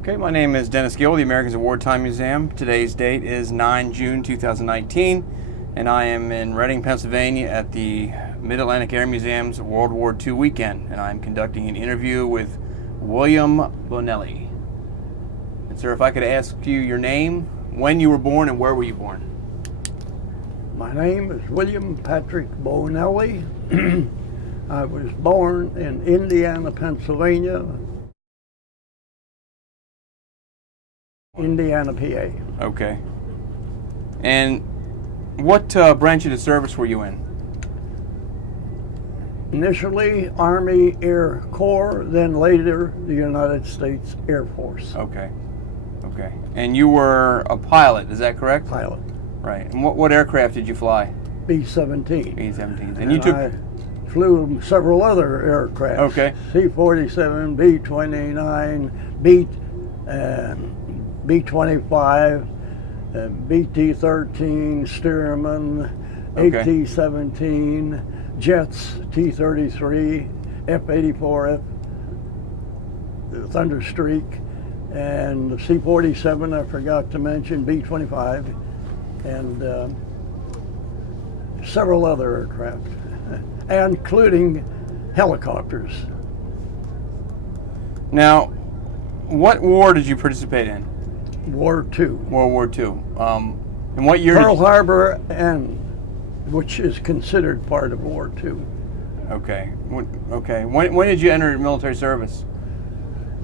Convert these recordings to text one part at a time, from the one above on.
Okay, my name is Dennis Gill, the Americans of Wartime Museum. Today's date is 9 June 2019, and I am in Reading, Pennsylvania at the Mid-Atlantic Air Museum's World War II weekend, and I'm conducting an interview with William Bonelli. And sir, if I could ask you your name, when you were born, and where were you born? My name is William Patrick Bonelli. I was born in Indiana, Pennsylvania, Indiana, PA. Okay. And what branch of the service were you in? Initially, Army Air Corps, then later, the United States Air Force. Okay. Okay. And you were a pilot, is that correct? Pilot. Right. And what aircraft did you fly? B-17. B-17s. And you took... I flew several other aircraft. Okay. C-47, B-29, B-25, BT-13, Stearman, Okay. AT-17, jets, T-33, F-84, Thunderstreak, and the C-47, I forgot to mention, B-25, and several other aircraft, including helicopters. Now, what war did you participate in? War II. World War II. And what year? Pearl Harbor, which is considered part of War II. Okay. Okay. When did you enter military service?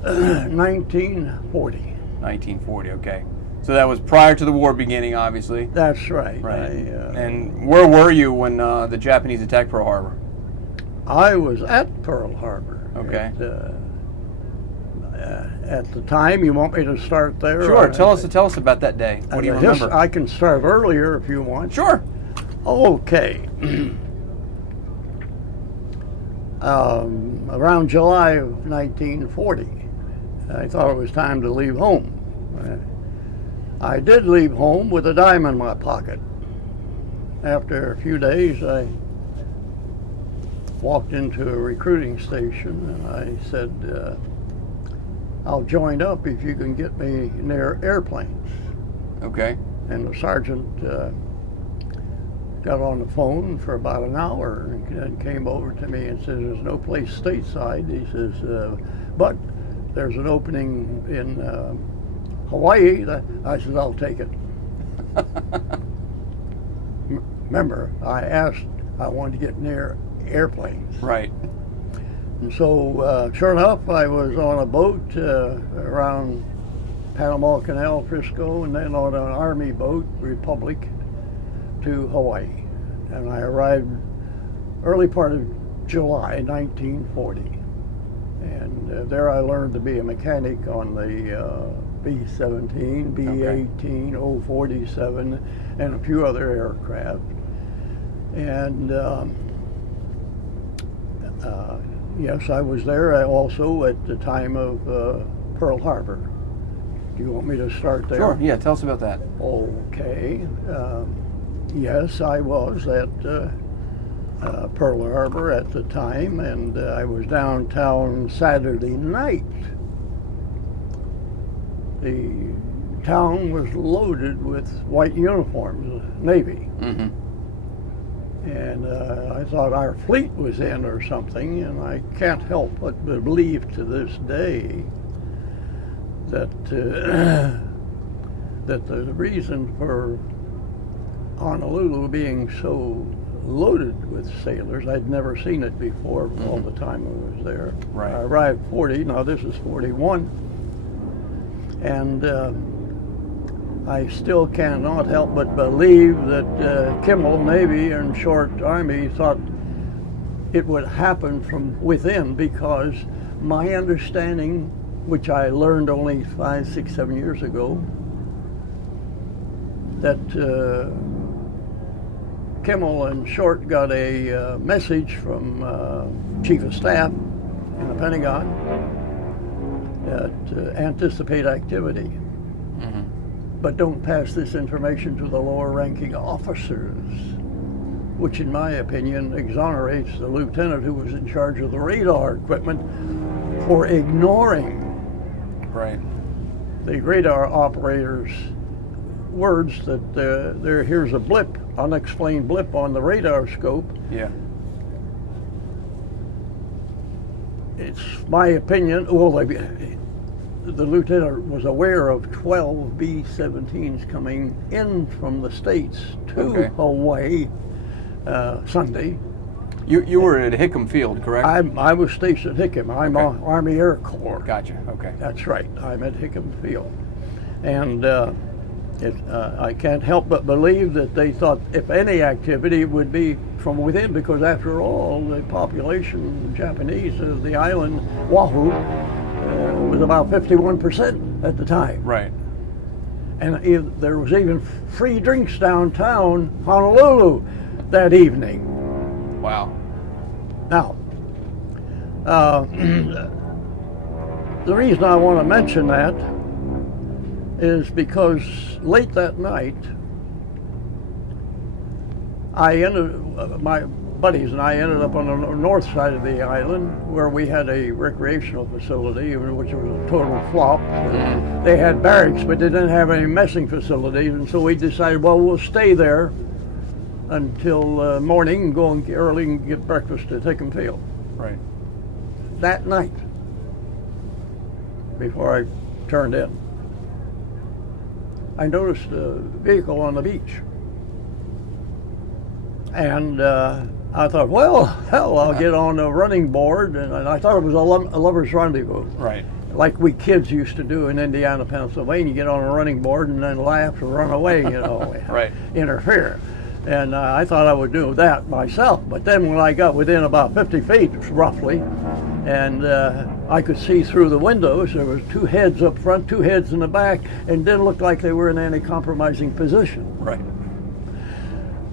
1940. 1940. Okay. So that was prior to the war beginning, obviously. That's right. Right. And where were you when the Japanese attacked Pearl Harbor? I was at Pearl Harbor. Okay. At the time, you want me to start there? Sure. Tell us about that day. What do you remember? I can start earlier if you want. Sure. Okay. Around July of 1940, I thought it was time to leave home. I did leave home with a dime in my pocket. After a few days, I walked into a recruiting station and I said, I'll join up if you can get me near airplanes. Okay. And the sergeant got on the phone for about an hour and came over to me and said, there's no place stateside. He says, but there's an opening in Hawaii. I said, I'll take it. Remember, I wanted to get near airplanes. Right. And so, sure enough, I was on a boat around Panama Canal, Frisco, and then on an Army boat, Republic, to Hawaii. And I arrived early part of July 1940. And there I learned to be a mechanic on the B-17, B-18, O-47, and a few other aircraft. And yes, I was there also at the time of Pearl Harbor. Do you want me to start there? Sure. Yeah. Tell us about that. Okay. Yes, I was at Pearl Harbor at the time, and I was downtown Saturday night. The town was loaded with white uniforms, Navy. Mm-hmm. And I thought our fleet was in or something, and I can't help but believe to this day that that the reason for Honolulu being so loaded with sailors, I'd never seen it before all the time I was there. Right. I arrived 40, now this is 41, and I still cannot help but believe that Kimmel, Navy, and Short Army thought it would happen from within, because my understanding, which I learned only 5, 6, 7 years ago, that Kimmel and Short got a message from Chief of Staff in the Pentagon that anticipate activity. Mm-hmm. But don't pass this information to the lower ranking officers, which in my opinion exonerates the lieutenant who was in charge of the radar equipment for ignoring Right. the radar operator's words that here's a blip, unexplained blip on the radar scope. Yeah. It's my opinion. Well, the lieutenant was aware of 12 B-17s coming in from the States to Hawaii Sunday. You were at Hickam Field, correct? I was stationed at Hickam. I'm on Army Air Corps. Gotcha. Okay. That's right. I'm at Hickam Field, and I can't help but believe that they thought if any activity it would be from within, because after all, the population, Japanese of the island, Oahu, was about 51% at the time. Right. And there was even free drinks downtown Honolulu that evening. Wow. Now, the reason I want to mention that is because late that night, my buddies and I ended up on the north side of the island where we had a recreational facility, which was a total flop. They had barracks, but they didn't have any messing facilities, and so we decided, well, we'll stay there until morning and go early and get breakfast at Hickam Field. Right. That night, before I turned in, I noticed a vehicle on the beach. And I thought, well, hell, I'll get on a running board. And I thought it was a lover's rendezvous. Right. Like we kids used to do in Indiana, Pennsylvania, get on a running board and then laugh and run away, Right. Interfere. And I thought I would do that myself. But then when I got within about 50 feet, roughly, and I could see through the windows, there was two heads up front, two heads in the back, and didn't look like they were in any compromising position. Right.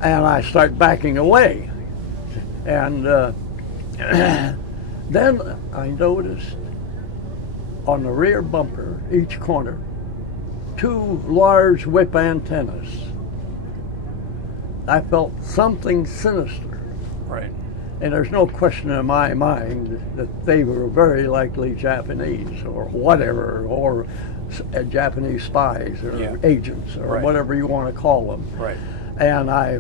And I start backing away. And then I noticed on the rear bumper, each corner, two large whip antennas. I felt something sinister. Right. And there's no question in my mind that they were very likely Japanese or whatever, or Japanese spies or agents or whatever you want to call them. Right. And I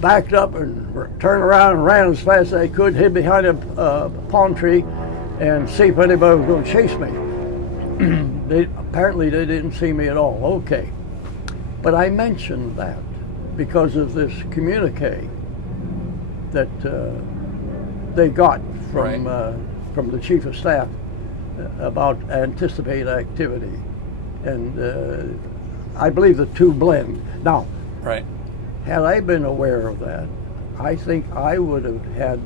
backed up and turned around and ran as fast as I could, hid behind a palm tree, and see if anybody was going to chase me. Apparently they didn't see me at all. Okay. But I mentioned that because of this communique that they got from the chief of staff about anticipate activity, and I believe the two blend. Now, had I been aware of that, I think I would have had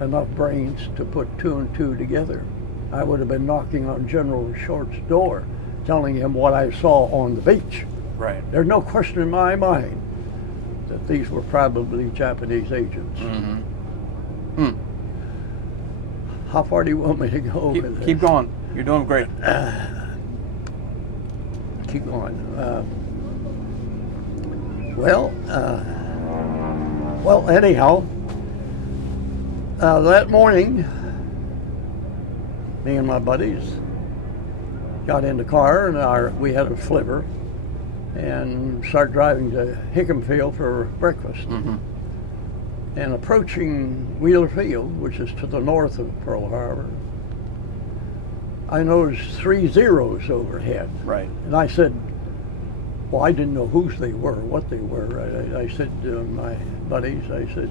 enough brains to put two and two together. I would have been knocking on General Short's door, telling him what I saw on the beach. Right. There's no question in my mind that these were probably Japanese agents. How far do you want me to go with this? Keep going. You're doing great. Keep going. Well, anyhow, that morning, me and my buddies got in the car, and we had a flivver, and started driving to Hickam Field for breakfast. And approaching Wheeler Field, which is to the north of Pearl Harbor, I noticed 3 zeros overhead. Right. And I said, well, I didn't know whose they were, what they were. I said to my buddies, I said,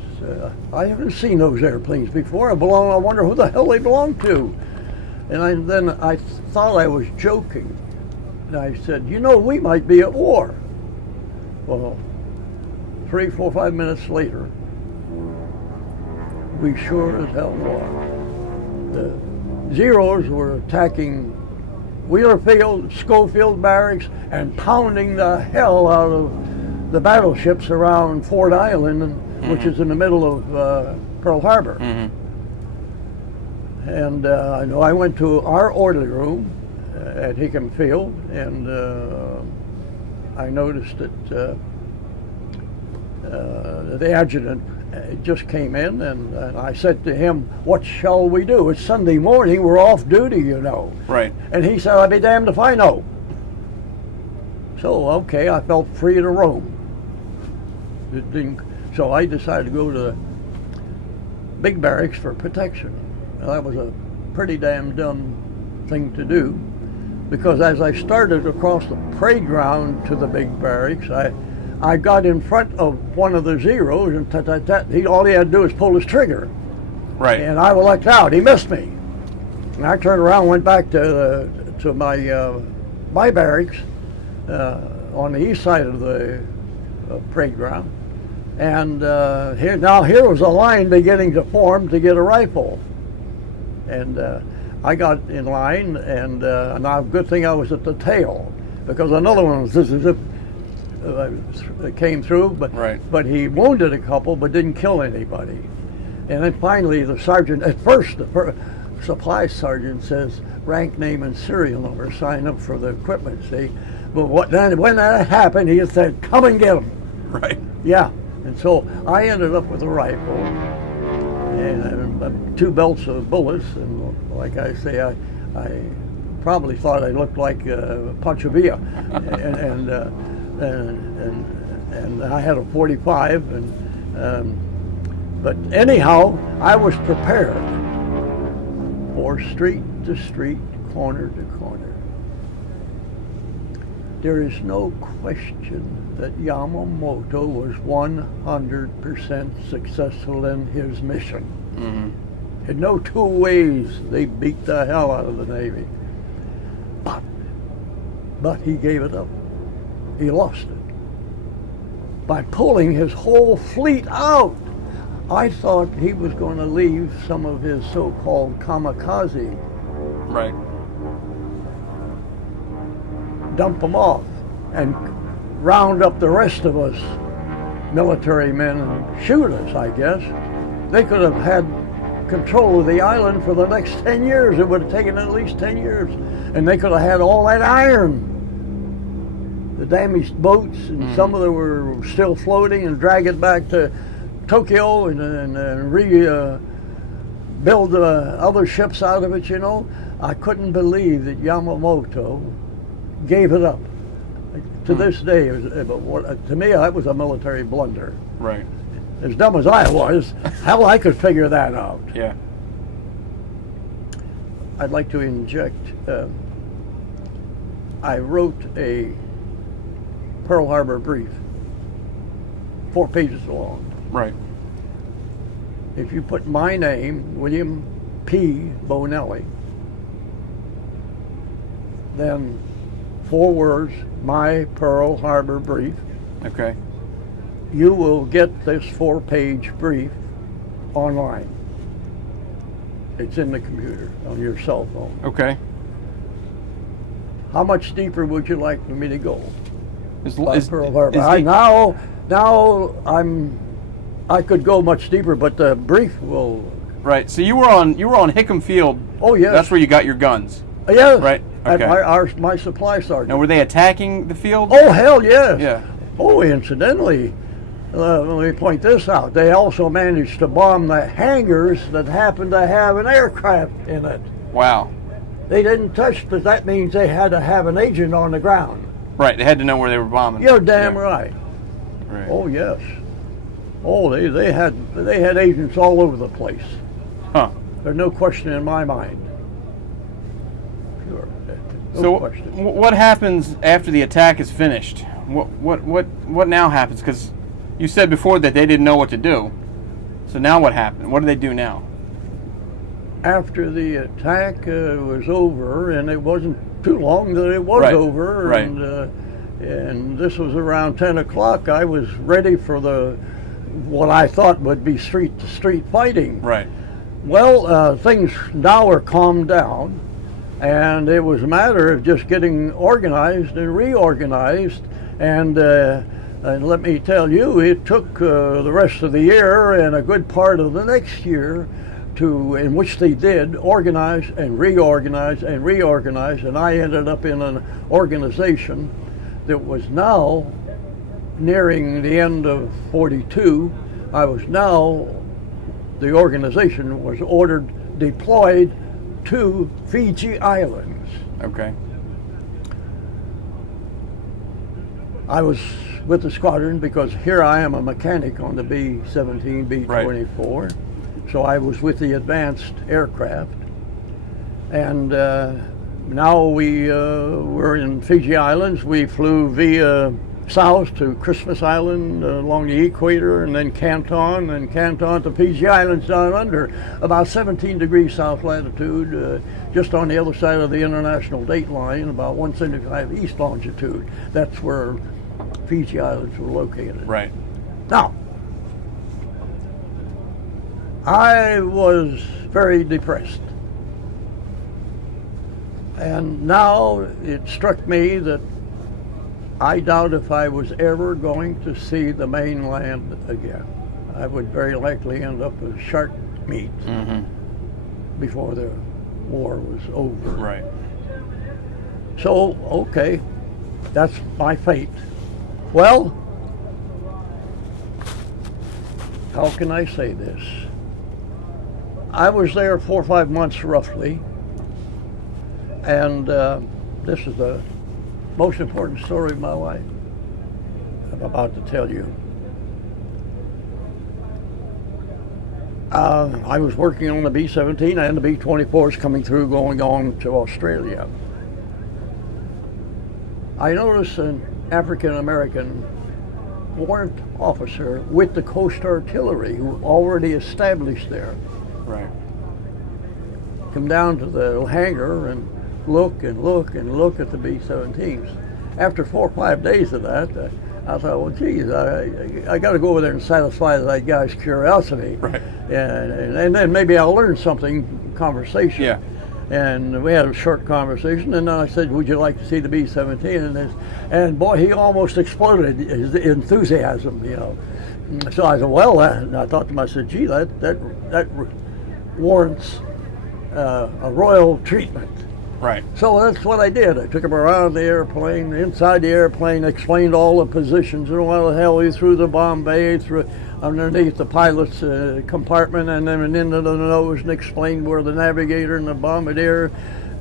I haven't seen those airplanes before. I wonder who the hell they belong to. And then I thought I was joking. And I said, we might be at war. Well, 3, 4, 5 minutes later, we sure as hell were. The Zeros were attacking Wheeler Field, Schofield Barracks, and pounding the hell out of the battleships around Ford Island, which is in the middle of Pearl Harbor. And I went to our orderly room at Hickam Field, and I noticed that the adjutant just came in, and I said to him, what shall we do? It's Sunday morning, we're off duty, Right. And he said, I'll be damned if I know. So, okay, I felt free to roam. It didn't, so I decided to go to the big barracks for protection. Now, that was a pretty damn dumb thing to do, because as I started across the parade ground to the big barracks, I got in front of one of the Zeros, and all he had to do was pull his trigger. Right. And I lucked out. He missed me. And I turned around, went back to my barracks on the east side of the parade ground. And here was a line beginning to form to get a rifle. And I got in line, and now good thing I was at the tail, because another one was as if came through, but he wounded a couple, but didn't kill anybody. And then finally, the sergeant, at first, the supply sergeant says, rank, name, and serial number, sign up for the equipment, see? But when that happened, he said, come and get them. Right. Yeah. And so I ended up with a rifle and 2 belts of bullets, and like I say, I probably thought I looked like Pancho Villa, and I had a .45, but anyhow, I was prepared for street to street, corner to corner. There is no question that Yamamoto was 100% successful in his mission. Mm-hmm. In no 2 ways they beat the hell out of the Navy. But he gave it up. He lost it. By pulling his whole fleet out, I thought he was going to leave some of his so-called kamikaze. Right. Dump them off and round up the rest of us military men and shoot us, I guess. They could have had control of the island for the next 10 years. It would have taken at least 10 years. And they could have had all that iron. The damaged boats, and some of them were still floating, and drag it back to Tokyo and rebuild other ships out of it, you know. I couldn't believe that Yamamoto gave it up. To this day, to me, that was a military blunder. Right. As dumb as I was, how I could figure that out. Yeah. I'd like to inject, I wrote a Pearl Harbor brief, 4 pages long. Right. If you put my name, William P. Bonelli, then 4 words, my Pearl Harbor brief. Okay. You will get this 4-page brief online. It's in the computer on your cell phone. Okay. How much deeper would you like for me to go? Pearl Harbor. I could go much deeper, but the brief will. Right. So you were on Hickam Field. Oh yes. That's where you got your guns. Yes. Right. Okay. At my supply sergeant. Now, were they attacking the field? Oh hell yes. Yeah. Oh, incidentally, let me point this out. They also managed to bomb the hangars that happened to have an aircraft in it. Wow. They didn't touch, but that means they had to have an agent on the ground. Right. They had to know where they were bombing. You're damn right. Right. Oh yes. Oh, they had agents all over the place. Huh. There's no question in my mind. Sure. No question. What happens after the attack is finished? What now happens? Because you said before that they didn't know what to do. So now what happened? What do they do now? After the attack was over, and it wasn't too long that it was over, right. And this was around 10 o'clock, I was ready for what I thought would be street-to-street fighting. Right. Well, things now are calmed down, and it was a matter of just getting organized and reorganized, and let me tell you, it took the rest of the year and a good part of the next year in which they did organize and reorganize, and I ended up in an organization that was now nearing the end of 42. The organization was deployed to Fiji Islands. Okay. I was with the squadron because here I am a mechanic on the B-17, B-24. Right. So I was with the advanced aircraft. And now we're in Fiji Islands. We flew via south to Christmas Island along the equator, and then Canton to Fiji Islands down under, about 17 degrees south latitude, just on the other side of the international date line, about 175 east longitude. That's where Fiji Islands were located. Right. Now, I was very depressed. And now it struck me that I doubt if I was ever going to see the mainland again. I would very likely end up as shark meat before the war was over. Right. So, okay, that's my fate. Well, how can I say this? I was there 4 or 5 months roughly, and this is the most important story of my life I'm about to tell you. I was working on the B-17 and the B-24s coming through, going on to Australia. I noticed an African-American warrant officer with the Coast Artillery, who already established there. Right. Come down to the hangar and look at the B-17s. After 4 or 5 days of that, I thought, well, geez, I got to go over there and satisfy that guy's curiosity. Right. And then maybe I'll learn something, conversation. Yeah. And we had a short conversation, and then I said, would you like to see the B-17? And boy, he almost exploded, his enthusiasm, you know. So I said, well, and I thought to myself, gee, that warrants a royal treatment. Right. So that's what I did. I took him around the airplane, inside the airplane, explained all the positions, and what the hell, he through the bomb bay, through underneath the pilot's compartment, and then into the nose, and explained where the navigator and the bombardier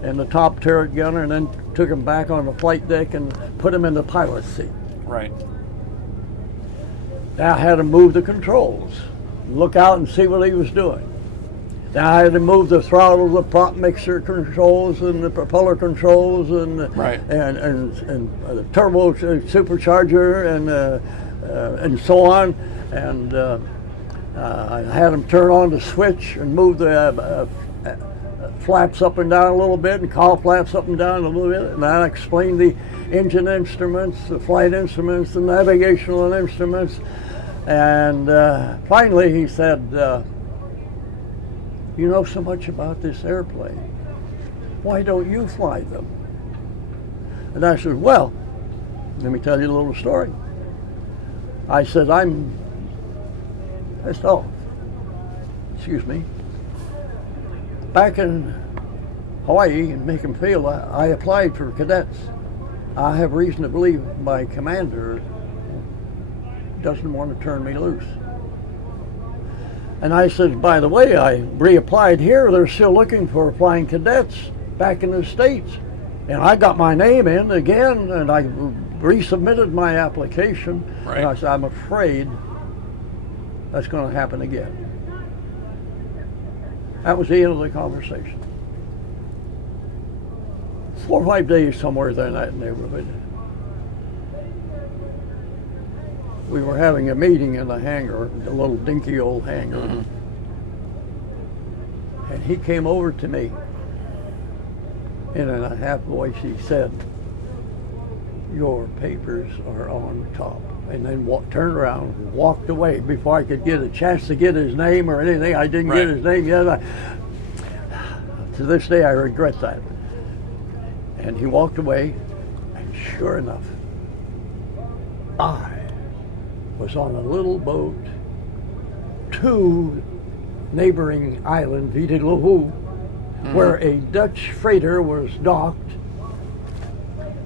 and the top turret gunner, and then took him back on the flight deck and put him in the pilot's seat. Right. Now I had him move the controls, look out and see what he was doing. Now I had to move the throttle, the prop mixer controls, and the propeller controls, and the turbo supercharger, and so on. And I had him turn on the switch and move the flaps up and down a little bit, and cowl flaps up and down a little bit. And I explained the engine instruments, the flight instruments, the navigational instruments. And finally he said, you know so much about this airplane. Why don't you fly them? And I said, well, let me tell you a little story. I said, I'm pissed off. Excuse me. Back in Hawaii, in Macon, I applied for cadets. I have reason to believe my commander doesn't want to turn me loose. And I said, by the way, I reapplied here. They're still looking for flying cadets back in the States. And I got my name in again, and I resubmitted my application. Right. And I said, I'm afraid that's going to happen again. That was the end of the conversation. 4 or 5 days somewhere there in that neighborhood. We were having a meeting in the hangar, the little dinky old hangar. Mm-hmm. And he came over to me, and in a half voice he said, your papers are on top. And then turned around and walked away before I could get a chance to get his name or anything. I didn't get his name yet. To this day I regret that. And he walked away, and sure enough, I was on a little boat to neighboring island, Vitiluhu, where a Dutch freighter was docked,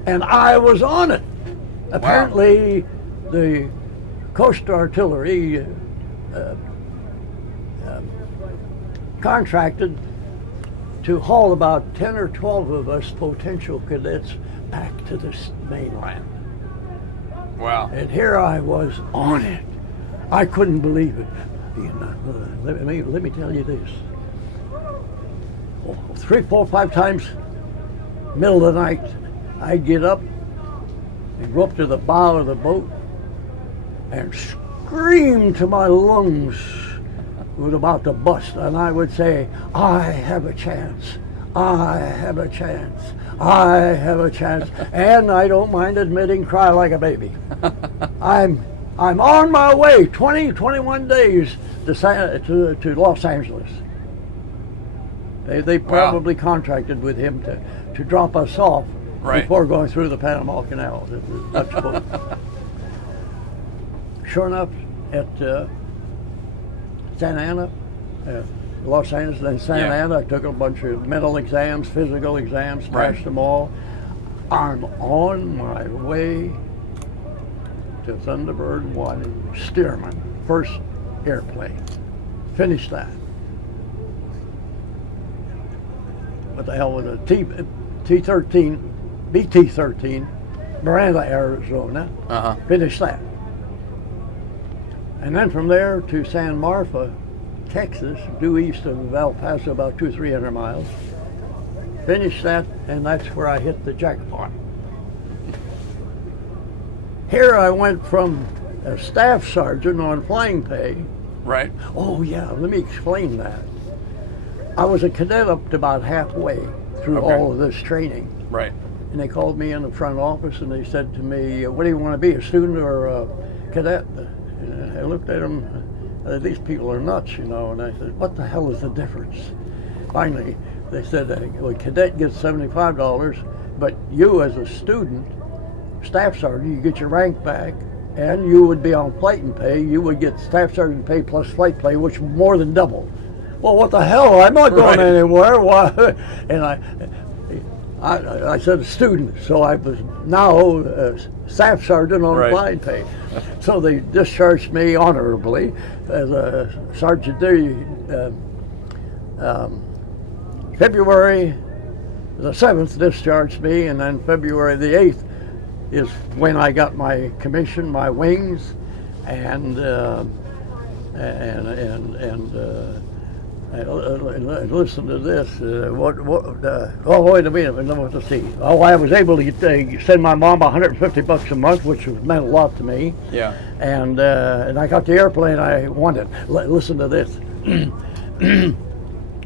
and I was on it. Apparently, the Coast Artillery contracted to haul about 10 or 12 of us potential cadets back to the mainland. Wow. And here I was on it. I couldn't believe it. You know, let me tell you this. 3, 4, 5 times, middle of the night, I'd get up and go up to the bow of the boat and scream to my lungs. It was about to bust, and I would say, I have a chance. I have a chance. I have a chance. And I don't mind admitting, cry like a baby. I'm on my way, 21 days to Los Angeles. They probably contracted with him to drop us off before going through the Panama Canal. The Dutch boat. Sure enough, at Santa Ana, Los Angeles, then Santa Ana, I took a bunch of mental exams, physical exams, passed them all. I'm on my way to Thunderbird 1 Stearman, first airplane. Finished that. What the hell was it? T-13, BT-13, Miranda, Arizona. Finished that. And then from there to San Marfa, Texas, due east of El Paso, about 200-300 miles. Finished that, and that's where I hit the jackpot. Here I went from a staff sergeant on flying pay. Right. Oh yeah, let me explain that. I was a cadet up to about halfway through all of this training. Right. And they called me in the front office and they said to me, what do you want to be, a student or a cadet? And I looked at them, these people are nuts, you know, and I said, what the hell is the difference? Finally, they said, well, a cadet gets $75, but you as a student, staff sergeant, you get your rank back, and you would be on flight and pay. You would get staff sergeant pay plus flight pay, which was more than double. Well, what the hell? I'm not going anywhere. Why? And I said a student, so I was now a staff sergeant on flight pay. So they discharged me honorably as a sergeant there. February the 7th discharged me, and then February the 8th is when I got my commission, my wings, and listen to this. Oh, wait a minute. Let's see. Oh, I was able to send my mom $150 a month, which meant a lot to me. Yeah. And I got the airplane I wanted. Listen to this.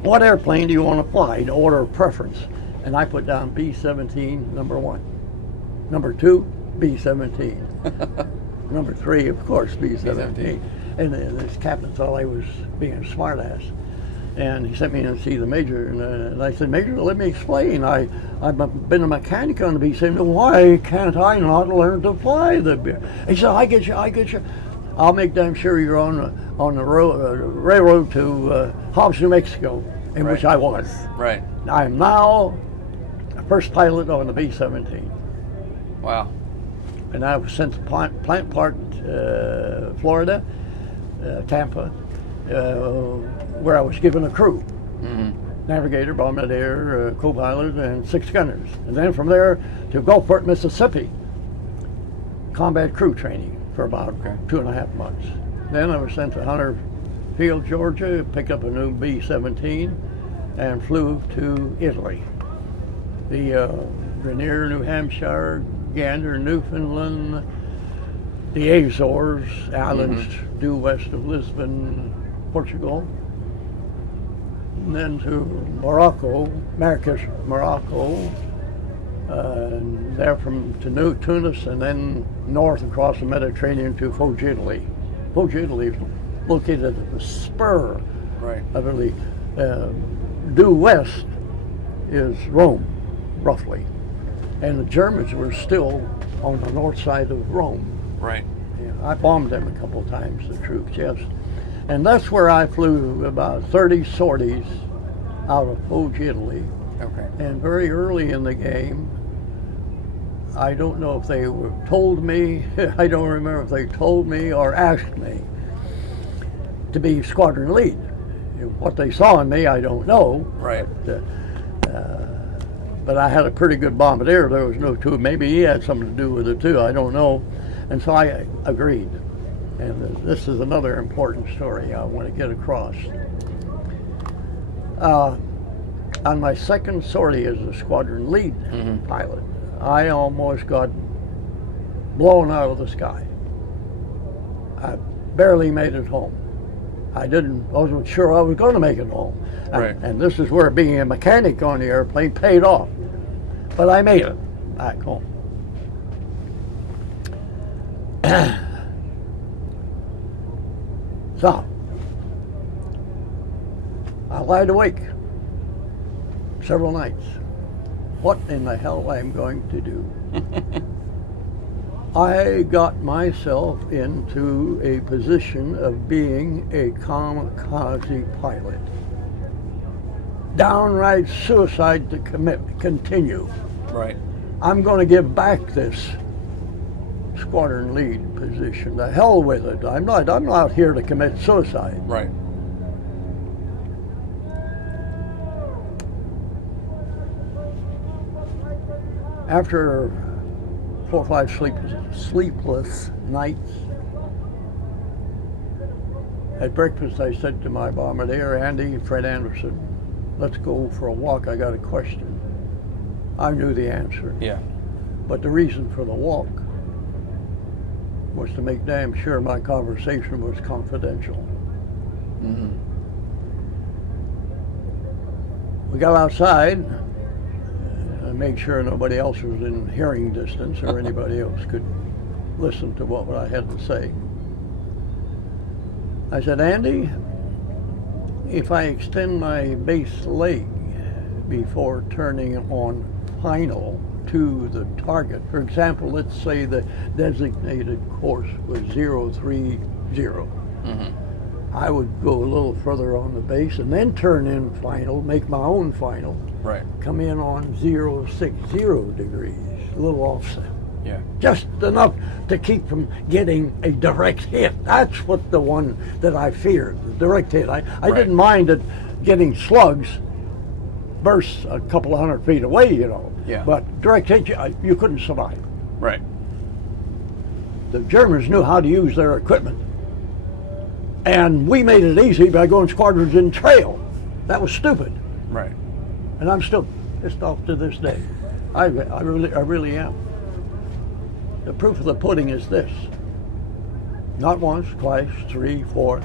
What airplane do you want to fly in order of preference? And I put down B-17, number 1. Number 2, B-17. Number 3, of course, B-17. And this captain thought I was being a smartass. And he sent me in to see the major, and I said, Major, let me explain. I've been a mechanic on the B-17. Why can't I not learn to fly the B? He said, I get you. I'll make damn sure you're on the railroad to Hobbs, New Mexico, in which I was. Right. I'm now the first pilot on the B-17. Wow. And I was sent to Plant Park, Florida, Tampa, where I was given a crew. Navigator, bombardier, co-pilot, and 6 gunners. And then from there to Gulfport, Mississippi, combat crew training for about 2.5 months. Then I was sent to Hunter Field, Georgia, picked up a new B-17, and flew to Italy. The Rainier, New Hampshire, Gander, Newfoundland, the Azores, islands due west of Lisbon, Portugal, and then to Morocco, Marrakesh, Morocco, and there from to Tunis, and then north across the Mediterranean to Foggia, Italy. Foggia, Italy is located at the spur of Italy. Due west is Rome, roughly, and the Germans were still on the north side of Rome. Right. Yeah, I bombed them a couple of times, the troops, yes. And that's where I flew about 30 sorties out of Foggia, Italy. Okay. And very early in the game, I don't know if they told me, I don't remember if they told me or asked me to be squadron lead. What they saw in me, I don't know. Right. But I had a pretty good bombardier. There was no two. Maybe he had something to do with it too. I don't know. And so I agreed. And this is another important story I want to get across. On my second sortie as a squadron lead pilot, I almost got blown out of the sky. I barely made it home. I wasn't sure I was going to make it home. And this is where being a mechanic on the airplane paid off. But I made it back home. So, I lied awake several nights. What in the hell I'm going to do? I got myself into a position of being a kamikaze pilot. Downright suicide to continue. Right. I'm going to give back this squadron lead position. The hell with it. I'm not here to commit suicide. Right. After 4 or 5 sleepless nights, at breakfast I said to my bombardier, Andy, Fred Anderson, let's go for a walk. I got a question. I knew the answer. Yeah. But the reason for the walk was to make damn sure my conversation was confidential. We got outside and made sure nobody else was in hearing distance or anybody else could listen to what I had to say. I said, Andy, if I extend my base leg before turning on final to the target, for example, let's say the designated course was 030. I would go a little further on the base and then turn in final, make my own final, Right. come in on 060 degrees, a little offset. Yeah. Just enough to keep from getting a direct hit. That's what the one that I feared, the direct hit. I didn't mind it getting slugs, bursts a couple of 100 feet away, you know. Yeah. But direct hit, you couldn't survive. Right. The Germans knew how to use their equipment. And we made it easy by going squadrons in trail. That was stupid. Right. And I'm still pissed off to this day. I really am. The proof of the pudding is this. Not once, twice, 3, 4.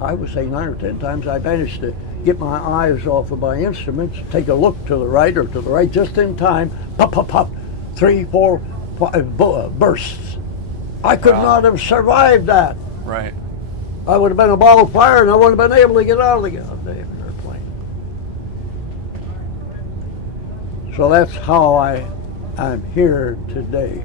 I would say 9 or 10 times I managed to get my eyes off of my instruments, take a look to the right or to the right just in time, pop, pop, pop, 3, 4, 5 bursts. I could not have survived that. Right. I would have been a ball of fire and I wouldn't have been able to get out of the goddamn airplane. So that's how I'm here today.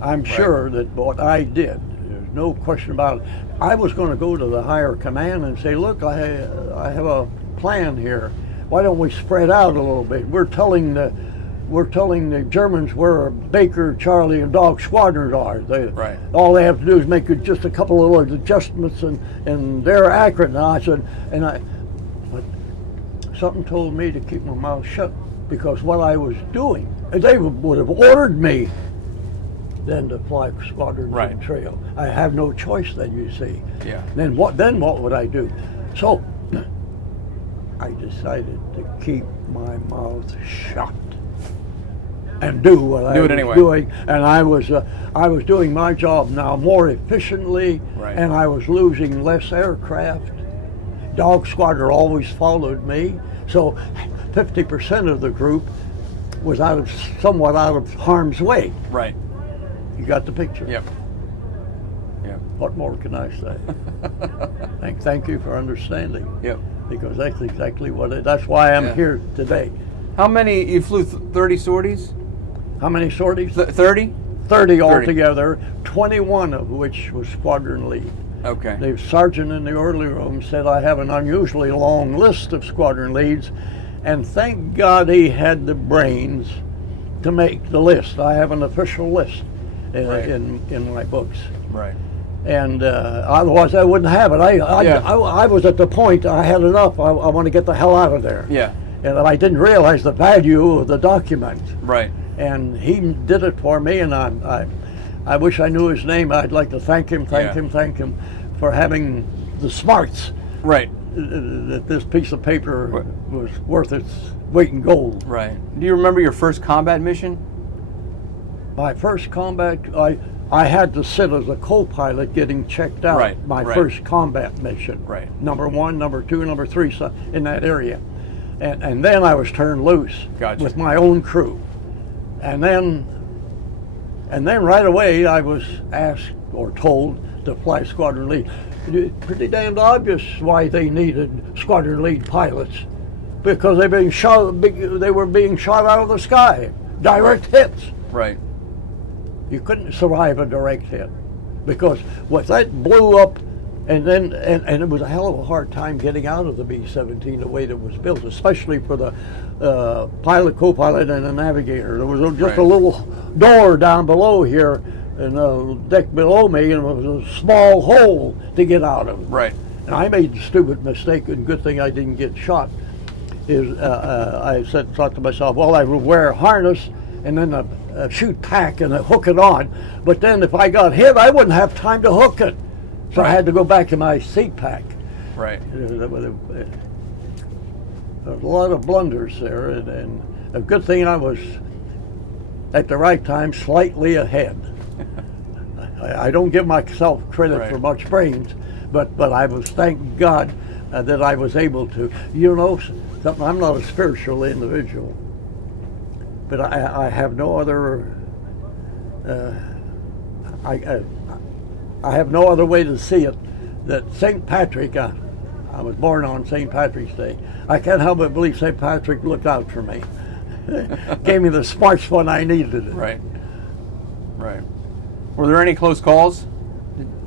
I'm sure that what I did, there's no question about it. I was going to go to the higher command and say, look, I have a plan here. Why don't we spread out a little bit? We're telling the Germans where Baker, Charlie, and Dog squadrons are. Right. All they have to do is make just a couple of little adjustments, and they're accurate. And I said, but something told me to keep my mouth shut because what I was doing, they would have ordered me then to fly squadrons in trail. I have no choice then, you see. Yeah. Then what would I do? So I decided to keep my mouth shut and do what I was doing, and I was doing my job now more efficiently, and I was losing less aircraft. Dog Squadron always followed me, so 50% of the group was somewhat out of harm's way. Right. You got the picture. Yep. Yep. What more can I say? Thank you for understanding. Yep. Because that's exactly what that's why I'm here today. How many, you flew 30 sorties? How many sorties? 30? 30 altogether, 21 of which was squadron lead. Okay. The sergeant in the orderly room said I have an unusually long list of squadron leads, and thank God he had the brains to make the list. I have an official list in my books. Right. And otherwise I wouldn't have it. I was at the point I had enough. I want to get the hell out of there. Yeah. And I didn't realize the value of the document. Right. And he did it for me, and I I wish I knew his name. I'd like to thank him for having the smarts. Right. That this piece of paper was worth its weight in gold. Right. Do you remember your first combat mission? My first combat, I had to sit as a co-pilot getting checked out. Right, My right. first combat mission. Right. Number 1, number 2, number 3, so in that area. And then I was turned loose Gotcha. with my own crew. And then right away I was asked or told to fly squadron lead. Pretty damned obvious why they needed squadron lead pilots, because they were being shot out of the sky, direct hits. Right. You couldn't survive a direct hit, because what that blew up, and it was a hell of a hard time getting out of the B-17 the way that it was built, especially for the pilot, co-pilot, and the navigator. There was just a little door down below here in the deck below me, and it was a small hole to get out of. Right. And I made the stupid mistake, and good thing I didn't get shot, is I thought to myself, well, I would wear a harness and then a chute pack and hook it on. But then if I got hit, I wouldn't have time to hook it. So I had to go back to my seat pack. Right. There was a lot of blunders there, and a good thing I was, at the right time, slightly ahead. I don't give myself credit for much brains, but I was, thank God, that I was able to. You know, something, I'm not a spiritual individual, but I have no other. I have no other way to see it. That St. Patrick, I was born on St. Patrick's Day. I can't help but believe St. Patrick looked out for me. Gave me the smarts when I needed it. Right. Right. Were there any close calls?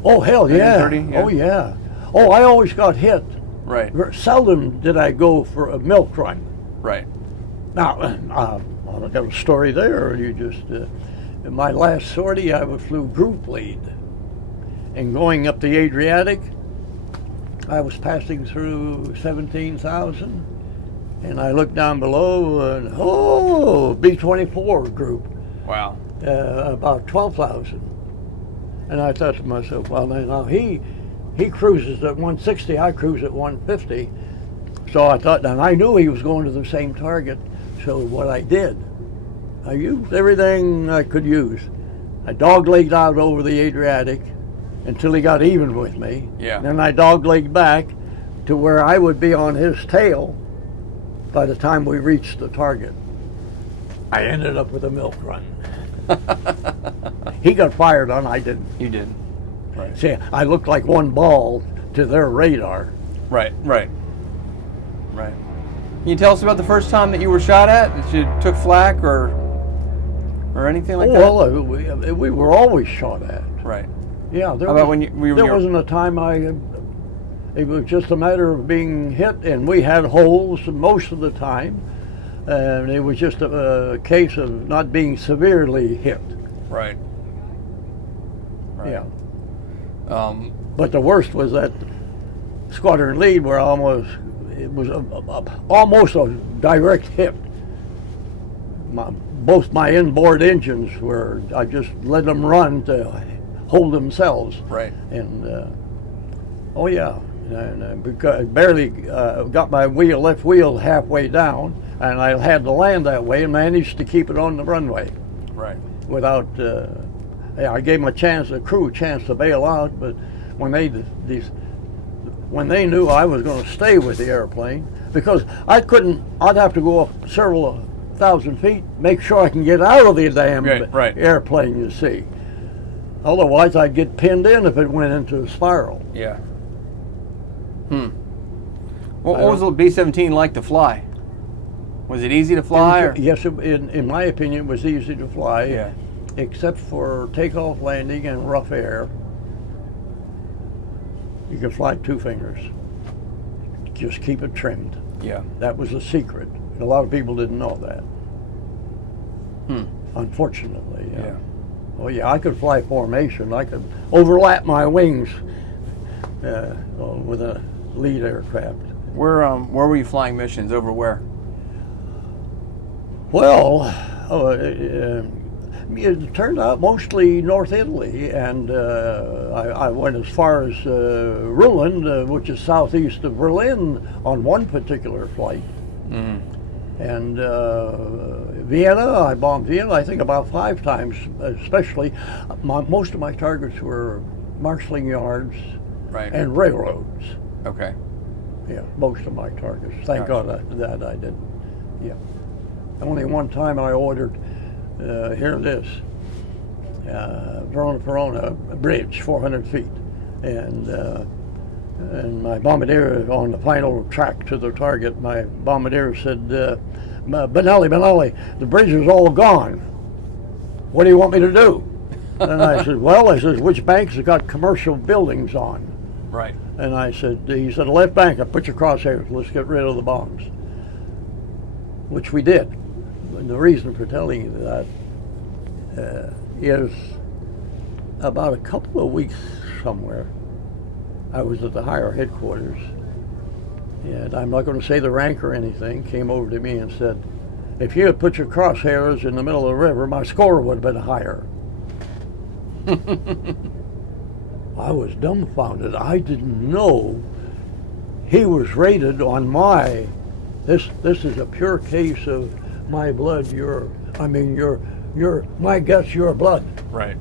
Oh, hell yeah. 30? Yeah. Oh, yeah. Oh, I always got hit. Right. Seldom did I go for a milk run. Right. Now, I've got a story there. You just, in my last sortie, I flew group lead. And going up the Adriatic, I was passing through 17,000, and I looked down below, and B-24 group. Wow. About 12,000. And I thought to myself, well, now he cruises at 160, I cruise at 150. So I thought, and I knew he was going to the same target. So what I did, I used everything I could use. I doglegged out over the Adriatic until he got even with me. Yeah. Then I doglegged back to where I would be on his tail by the time we reached the target. I ended up with a milk run. He got fired on, I didn't. You did. Right. See, I looked like one ball to their radar. Right. Right. Right. Can you tell us about the first time that you were shot at? That you took flak or anything like that? Well, we were always shot at. Right. Yeah. There How about when you there wasn't a time it was just a matter of being hit, and we had holes most of the time. And it was just a case of not being severely hit. Right. Right. Yeah. But the worst was that squadron lead, where it was almost a direct hit. Both my inboard engines I just let them run to hold themselves. Right. And oh yeah, and because I barely got my left wheel halfway down, and I had to land that way and managed to keep it on the runway. Right. Without, I gave my crew a chance to bail out, but when they knew I was going to stay with the airplane, because I'd have to go up several thousand feet, make sure I can get out of the damn airplane, you see. Otherwise, I'd get pinned in if it went into a spiral. Yeah. What was the B-17 like to fly? Was it easy to fly? Yes, in my opinion, it was easy to fly. Yeah. Except for takeoff, landing, and rough air. You could fly 2 fingers. Just keep it trimmed. Yeah. That was the secret. And a lot of people didn't know that. Unfortunately. Yeah. Oh yeah, I could fly formation. I could overlap my wings with a lead aircraft. Where were you flying missions? Over where? Well, It turned out mostly North Italy, and I went as far as Rouen, which is southeast of Berlin, on one particular flight. And Vienna, I bombed Vienna, I think about 5 times, especially. Most of my targets were marshalling yards and railroads. Okay. Yeah, most of my targets. Thank God that I didn't. Yeah. Only one time I ordered, here it is, Verona Bridge, 400 feet. And my bombardier on the final track to the target, my bombardier said, Bonelli, the bridge is all gone. What do you want me to do? And I said, well, which banks have got commercial buildings on? Right. And he said, left bank, I put your crosshairs, let's get rid of the bombs. Which we did. And the reason for telling you that is about a couple of weeks somewhere, I was at the higher headquarters, and I'm not going to say the rank or anything, came over to me and said, if you had put your crosshairs in the middle of the river, my score would have been higher. I was dumbfounded. I didn't know he was rated on my, this is a pure case of my blood, my guts, your blood. Right.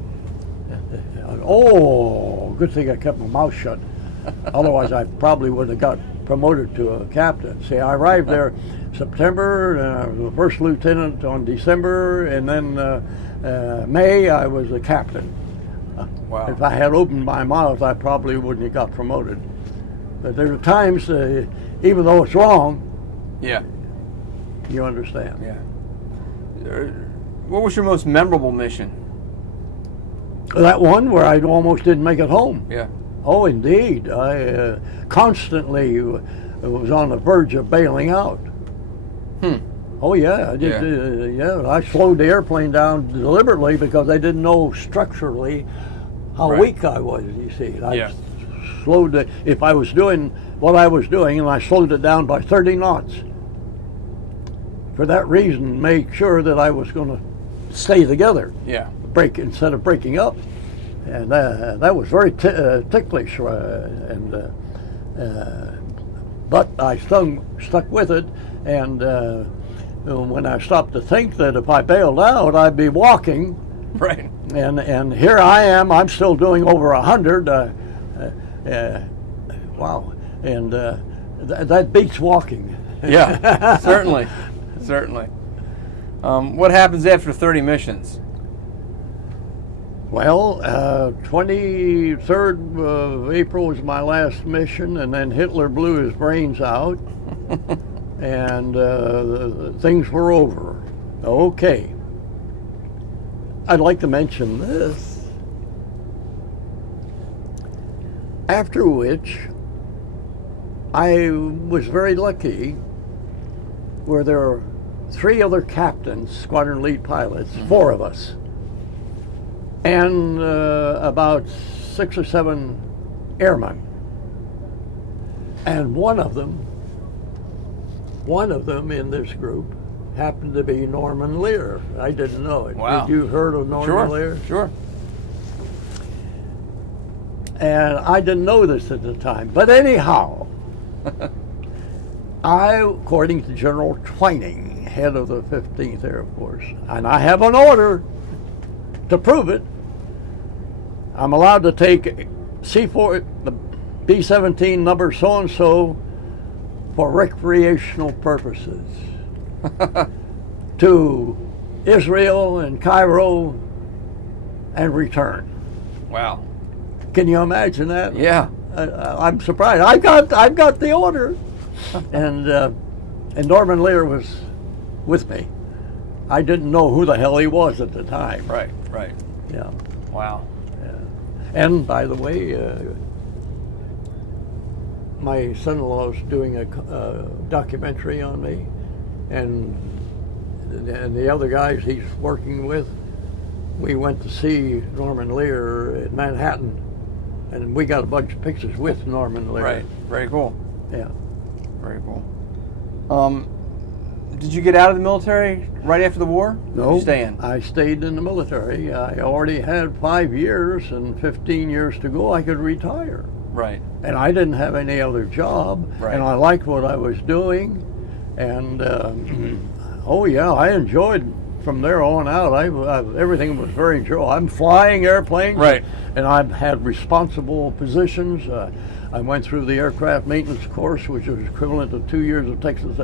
Oh, good thing I kept my mouth shut. Otherwise, I probably would have got promoted to a captain. See, I arrived there September, the first lieutenant on December, and then May, I was a captain. Wow. If I had opened my mouth, I probably wouldn't have got promoted. But there are times, even though it's wrong, yeah, you understand. Yeah. What was your most memorable mission? That one where I almost didn't make it home. Yeah. Oh, indeed. I constantly was on the verge of bailing out. Oh, yeah. I did. Yeah. I slowed the airplane down deliberately because I didn't know structurally how weak I was, you see. I slowed it. If I was doing what I was doing, and I slowed it down by 30 knots. For that reason, make sure that I was going to stay together. Yeah. Break instead of breaking up. And that was very ticklish, but I stuck with it, and when I stopped to think that if I bailed out, I'd be walking, right? And here I am, I'm still doing over 100. Wow, and that beats walking. Yeah, certainly. What happens after 30 missions? Well, 23rd of April was my last mission, and then Hitler blew his brains out, and things were over. Okay. I'd like to mention this. After which, I was very lucky where there were 3 other captains, squadron lead pilots, 4 of us, and about 6 or 7 airmen. And one of them in this group happened to be Norman Lear. I didn't know it. Wow. Did you heard of Norman Lear? Sure. And I didn't know this at the time. But anyhow, according to General Twining, head of the 15th Air Force, and I have an order to prove it, I'm allowed to take C4, the B-17 number so-and-so for recreational purposes to Israel and Cairo and return. Wow. Can you imagine that? Yeah. I'm surprised. I've got the order. And Norman Lear was with me. I didn't know who the hell he was at the time. Right. Yeah. Wow. Yeah. And by the way, my son-in-law is doing a documentary on me, and the other guys he's working with, we went to see Norman Lear in Manhattan, and we got a bunch of pictures with Norman Lear. Right. Very cool. Yeah. Very cool. did you get out of the military right after the war? No, Did you stay in? I stayed in the military. I already had 5 years and 15 years to go. I could retire. Right. And I didn't have any other job. Right. And I liked what I was doing. And, oh yeah, I enjoyed from there on out. Everything was very enjoyable. I'm flying airplanes. Right. And I've had responsible positions. I went through the aircraft maintenance course, which was equivalent to 2 years of Texas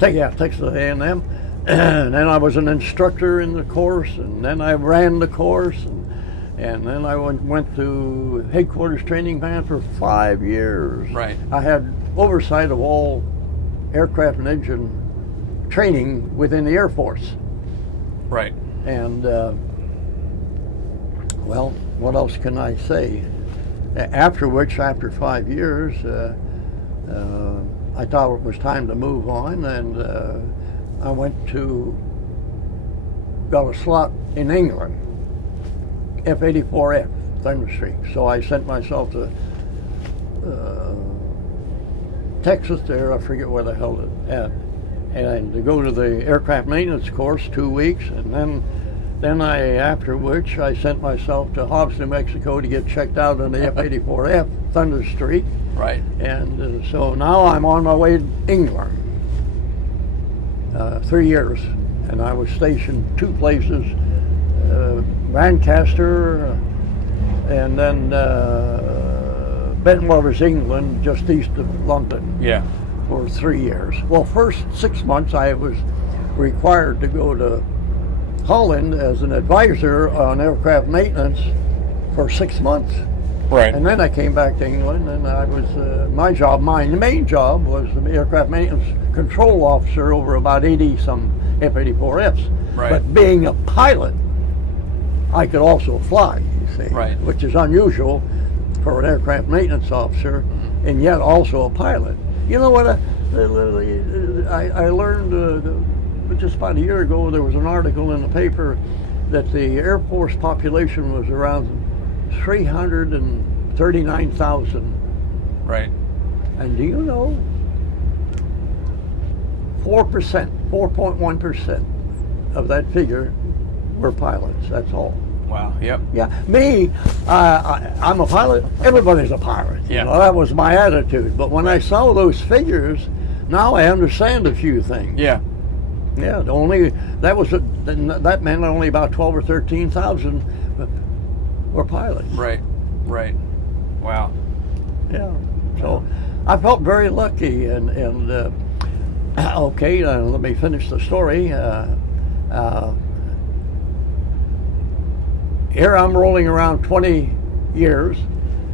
A&M. And then I was an instructor in the course, and then I ran the course, and then I went to headquarters training band for 5 years. Right. I had oversight of all aircraft and engine training within the Air Force. Right. And, well, what else can I say? After 5 years, I thought it was time to move on, and I got a slot in England, F-84F, Thunderstreak. So I sent myself to Texas there, I forget where the hell it at, and to go to the aircraft maintenance course 2 weeks, and then after which I sent myself to Hobbs, New Mexico to get checked out on the F-84F Thunderstreak. Right. And so now I'm on my way to England. 3 years, and I was stationed 2 places, Lancaster, and then Bentwaters, England, just east of London. Yeah. For 3 years. Well, first 6 months I was required to go to Holland as an advisor on aircraft maintenance for 6 months. Right. And then I came back to England, and I was my main job was the aircraft maintenance control officer over about 80-some F-84Fs. Right. But being a pilot, I could also fly, you see, right. Which is unusual for an aircraft maintenance officer, and yet also a pilot. You know what? I learned just about a year ago. There was an article in the paper that the Air Force population was around 339,000. Right. And do you know 4.1% of that figure were pilots? That's all. Wow. Yep. Yeah. Me, I'm a pilot. Everybody's a pilot. Yeah. You know, that was my attitude. But when I saw those figures, now I understand a few things. Yeah. Yeah. That meant only about 12 or 13,000 were pilots. Right. Right. Wow. Yeah. So I felt very lucky, and okay, let me finish the story. Here I'm rolling around 20 years,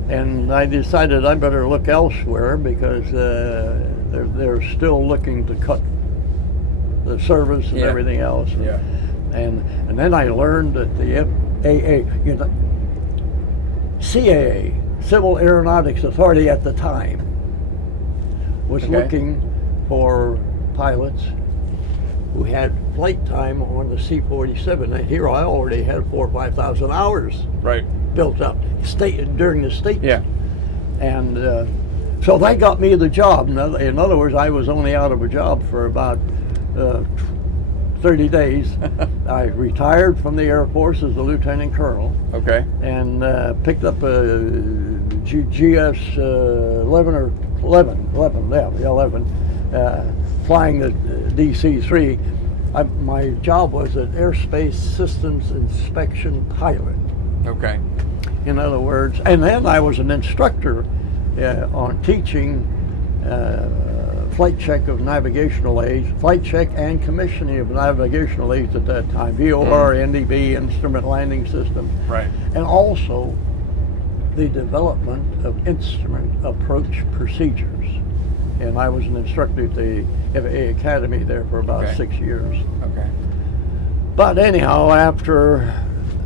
and I decided I better look elsewhere because they're still looking to cut the service and everything else. Yeah. And then I learned that the FAA, CAA, Civil Aeronautics Authority at the time, was looking for pilots who had flight time on the C-47. And here I already had 4,000 or 5,000 hours built up during the state. Yeah. And so that got me the job. In other words, I was only out of a job for about 30 days. I retired from the Air Force as a lieutenant colonel. Okay. And picked up a GS 11, flying the DC-3. My job was an airspace systems inspection pilot. Okay. In other words, and then I was an instructor on teaching flight check of navigational aids, flight check and commissioning of navigational aids at that time, VOR, NDB, instrument landing system. Right. And also the development of instrument approach procedures. And I was an instructor at the FAA Academy there for about 6 years. Okay. But anyhow, after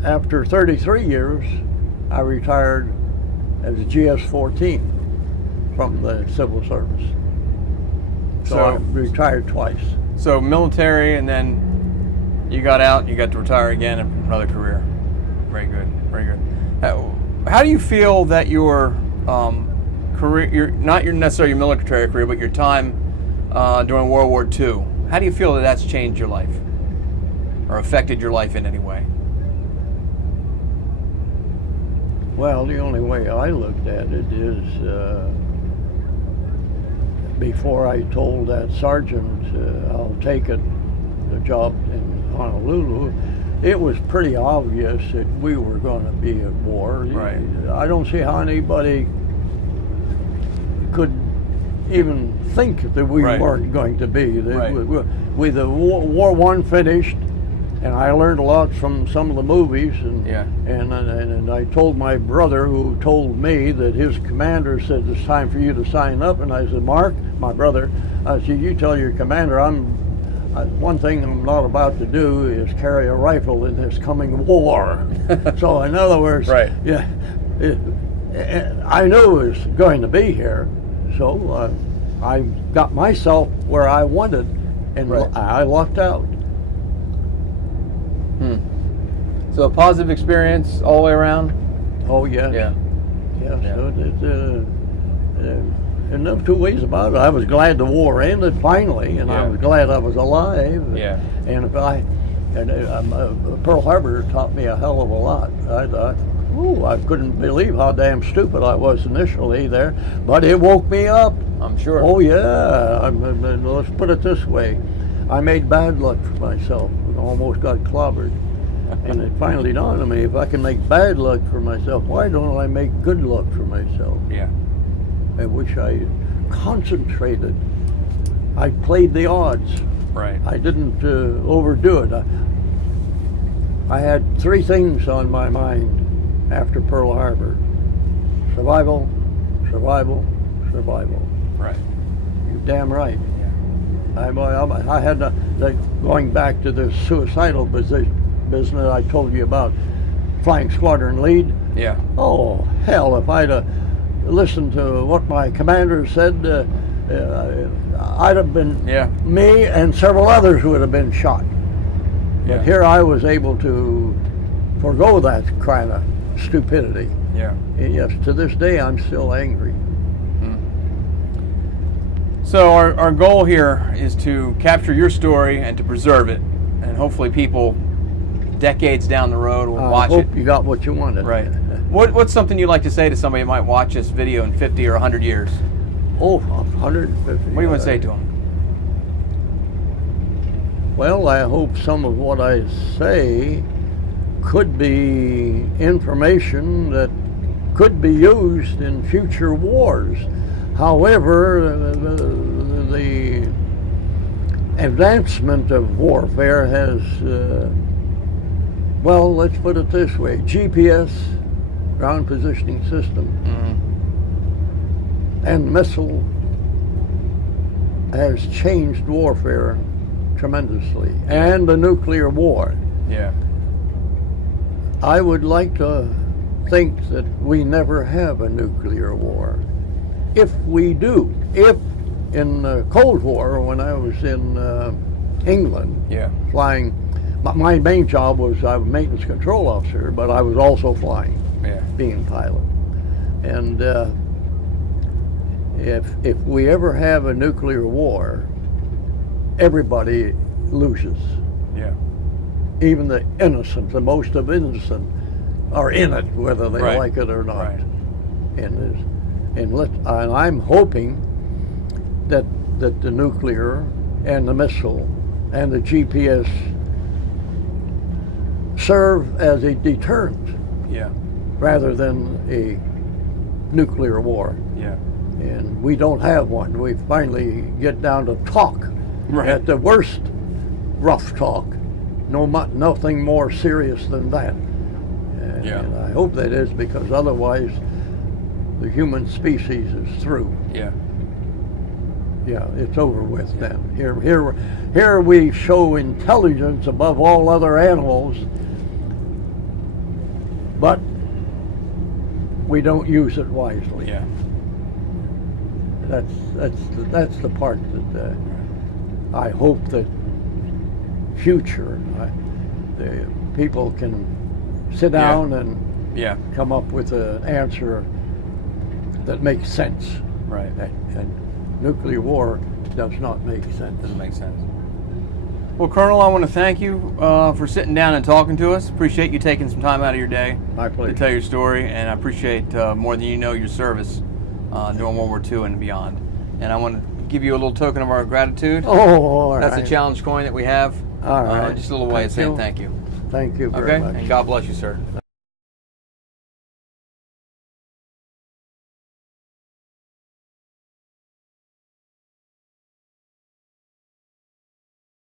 33 years, I retired as a GS-14 from the civil service. So I retired twice. So military, and then you got out, you got to retire again, another career. Very good, very good. How do you feel that your career, not necessarily your military career, but your time during World War II, How do you feel that that's changed your life or affected your life in any way? Well, the only way I looked at it is before I told that sergeant I'll take it, the job in Honolulu, it was pretty obvious that we were going to be at war. Right. I don't see how anybody could even think that we Right. weren't going to be. Right. With the War One finished, and I learned a lot from some of the movies, and Yeah. and I told my brother, who told me that his commander said it's time for you to sign up, and I said, Mark, my brother, I said, you tell your commander one thing I'm not about to do is carry a rifle in this coming war. So in other words, Right. yeah, I knew it was going to be here, so I got myself where I wanted, and Right. I lucked out. So a positive experience all the way around? Oh yes. Yeah. Yeah. Yeah. So and no two ways about it. I was glad the war ended finally, and Yeah. I was glad I was alive. Yeah. And Pearl Harbor taught me a hell of a lot. I couldn't believe how damn stupid I was initially there, but it woke me up. I'm sure. Oh yeah. Let's put it this way: I made bad luck for myself. Almost got clobbered. And it finally dawned on me, if I can make bad luck for myself, why don't I make good luck for myself? Yeah. I wish I concentrated. I played the odds. Right. I didn't overdo it. I had three things on my mind after Pearl Harbor: survival, survival, survival. Right. You're damn right. Yeah. I had going back to the suicidal business I told you about, flying squadron lead. Yeah. Oh hell! If I'd listened to what my commander said, I'd have been, Yeah. me and several others would have been shot. But Yeah. here I was able to forego that kind of stupidity. Yeah. And yes, to this day I'm still angry. So our goal here is to capture your story and to preserve it, and hopefully people decades down the road will I watch hope it. you got what you wanted. Right. What's something you'd like to say to somebody who might watch this video in 50 or 100 years? Oh, 150. What do you want to say to them? Well, I hope some of what I say could be information that could be used in future wars. However, the advancement of warfare has, well, let's put it this way: GPS, ground positioning system, and missile has changed warfare tremendously, and the nuclear war. Yeah. I would like to think that we never have a nuclear war. If we do, if in the Cold War, when I was in England, Yeah. flying, my main job was I was a maintenance control officer, but I was also flying, Yeah. being a pilot. And if we ever have a nuclear war, everybody loses. Yeah. Even the innocent, the most of innocent, are in it, whether they Right. like it or not. Right. And I'm hoping that the nuclear and the missile and the GPS serve as a deterrent Yeah. rather than a nuclear war. Yeah. And we don't have one. We finally get down to talk. Right. At the worst, rough talk. Nothing more serious than that. Yeah. And I hope that is, because otherwise the human species is through. Yeah. Yeah, it's over with then. Here we show intelligence above all other animals, but we don't use it wisely. Yeah. That's the part that I hope that future the people can sit down and Yeah. come up with an answer that makes sense. Right. And nuclear war does not make sense. Doesn't make sense. Well, Colonel, I want to thank you for sitting down and talking to us. Appreciate you taking some time out of your day My pleasure. to tell your story, and I appreciate more than you know your service during World War II and beyond. And I want to give you a little token of our gratitude. Oh, all right. That's a challenge coin that we have. All right. Just a little way of saying thank you. Thank you very Okay? much. And God bless you, sir.